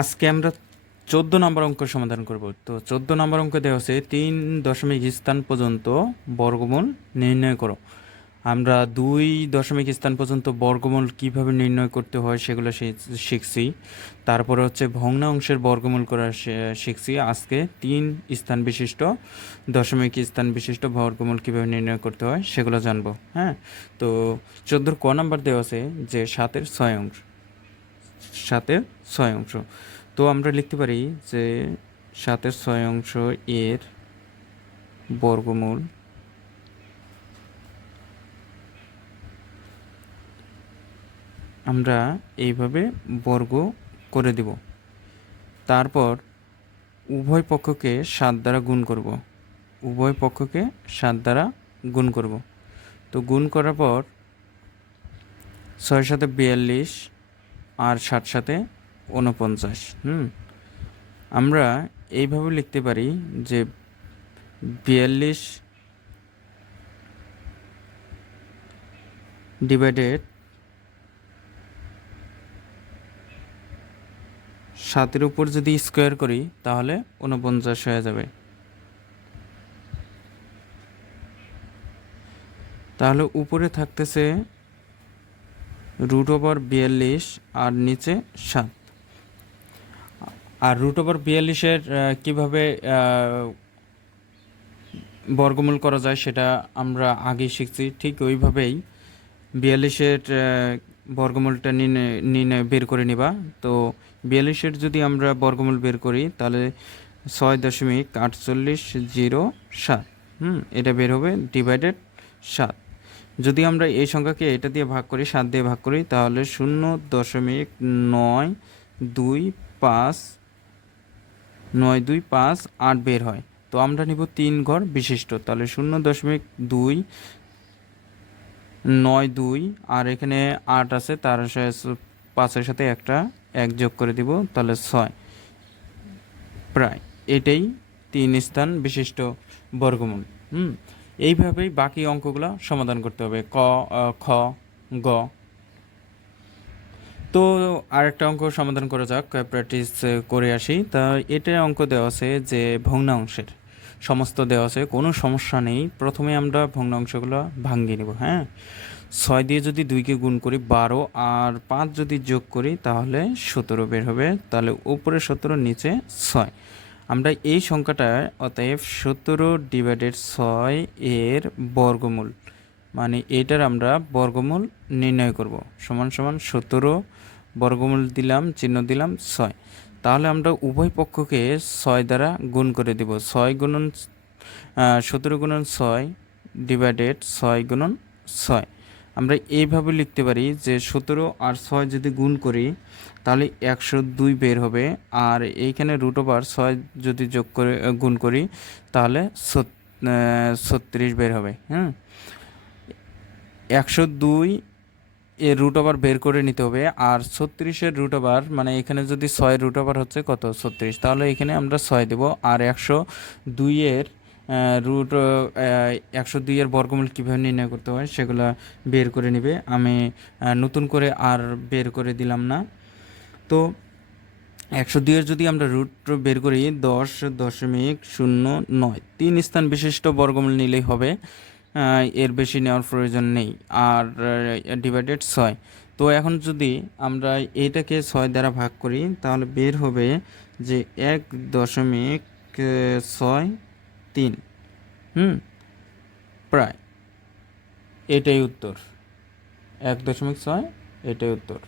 আজকে আমরা 14 নম্বর অঙ্ক সমাধান করব। তো 14 নম্বর অঙ্ক দেওয়া আছে 3 দশমিক স্থান পর্যন্ত বর্গমূল নির্ণয় করো। আমরা 2 দশমিক স্থান পর্যন্ত বর্গমূল কিভাবে নির্ণয় করতে হয় সেগুলো শিখছি। তারপরে হচ্ছে ভগ্নাংশের বর্গমূল করা শিখছি। আজকে 3 স্থান বিশিষ্ট দশমিক স্থান বিশিষ্ট বর্গমূল কিভাবে নির্ণয় করতে হয় সেগুলো জানবো। হ্যাঁ, তো 14 ক নাম্বার দেওয়া আছে যে 7-এর 6 অংশ, 7-এর 6 অংশ। তো আমরা লিখতে পারি যে 7-এর 6 অংশ এর বর্গমূল আমরা এইভাবে বর্গ করে দিব। তারপর উভয় পক্ষকে 7 দ্বারা গুণ করব। উভয় পক্ষকে 7 দ্বারা গুণ করব। তো গুণ করার পর 6 সাথে 42 আর 7 সাথে 49। আমরা এইভাবে লিখতে পারি যে 42 ডিভাইডেড 7-এর উপর যদি স্কোয়ার করি তাহলে 49 হয়ে যাবে। তাহলে উপরে থাকতেছে √42 আর নিচে 7। আর √42-এর কীভাবে বর্গমূল করা যায় সেটা আমরা আগেই শিখছি। ঠিক ওইভাবেই 42-এর বর্গমূলটা নির্ণয় বের করে নিবা। তো 42-এর যদি আমরা বর্গমূল বের করি তাহলে 6.4807 এটা বের হবে ডিভাইডেড 7। যদি আমরা এই সংখ্যাকে এটা দিয়ে ভাগ করি, 7 দিয়ে ভাগ করি, তাহলে 0.925 বের হয়। তো আমরা নিব 3 ঘর বিশিষ্ট, তাহলে 0.292 আর এখানে 8 আছে, তার 5-এর সাথে একটা 1 যোগ করে দিব, তাহলে 6। প্রায় এটাই 3 স্থান বিশিষ্ট বর্গমূল। এইভাবেই বাকি অঙ্কগুলো সমাধান করতে হবে, ক, খ, গ। তো আরেকটা অঙ্ক সমাধান করা যাক, প্র্যাকটিস করে আসি। তা এটা অঙ্ক দেওয়া আছে যে ভগ্নাংশের সমস্ত দেওয়া আছে, কোনো সমস্যা নেই। প্রথমে আমরা ভগ্নাংশগুলো ভাঙিয়ে নেব। হ্যাঁ, 6 দিয়ে যদি 2কে গুণ করি 12 আর 5 যদি যোগ করি তাহলে 17 বের হবে। তাহলে উপরে 17 নিচে 6। আমরা এই সংখ্যাটা অতএব 17 ডিভাইডেড 6 এর বর্গমূল, মানে এটার আমরা বর্গমূল নির্ণয় করব। সমান সমান 17 বর্গমূল দিলাম, চিহ্ন দিলাম 6। তাহলে আমরা উভয় পক্ষকে 6 দ্বারা গুণ করে দেব। 6 গুণন 17 গুণন 6 ডিভাইডেড 6 গুণন 6। আমরা এইভাবে লিখতে পারি যে 17 আর 6 যদি গুণ করি তাহলে 102 বের হবে। আর এইখানে √6 যদি যোগ করে গুণ করি তাহলে 36 বের হবে। 102 এর √, বের করে নিতে হবে। আর 36-এর √, মানে এখানে যদি 6 √, হচ্ছে কত 36, তাহলে এখানে আমরা 6 দেব। আর 102 এর 102 এর বর্গমূল কীভাবে নির্ণয় করতে হয় সেগুলো বের করে নেবে। আমি নতুন করে আর বের করে দিলাম না। তো 102 এর যদি আমরা রুট বের করি 10.09, 3 স্থান বিশিষ্ট বর্গমূল নিলেই হবে, এর বেশি নেওয়ার প্রয়োজন নেই। আর ডিভাইডেড 6। তো এখন যদি আমরা এইটাকে 6 দ্বারা ভাগ করি তাহলে বের হবে যে 1.63। প্রায় এটাই উত্তর, 1.6 এটাই উত্তর।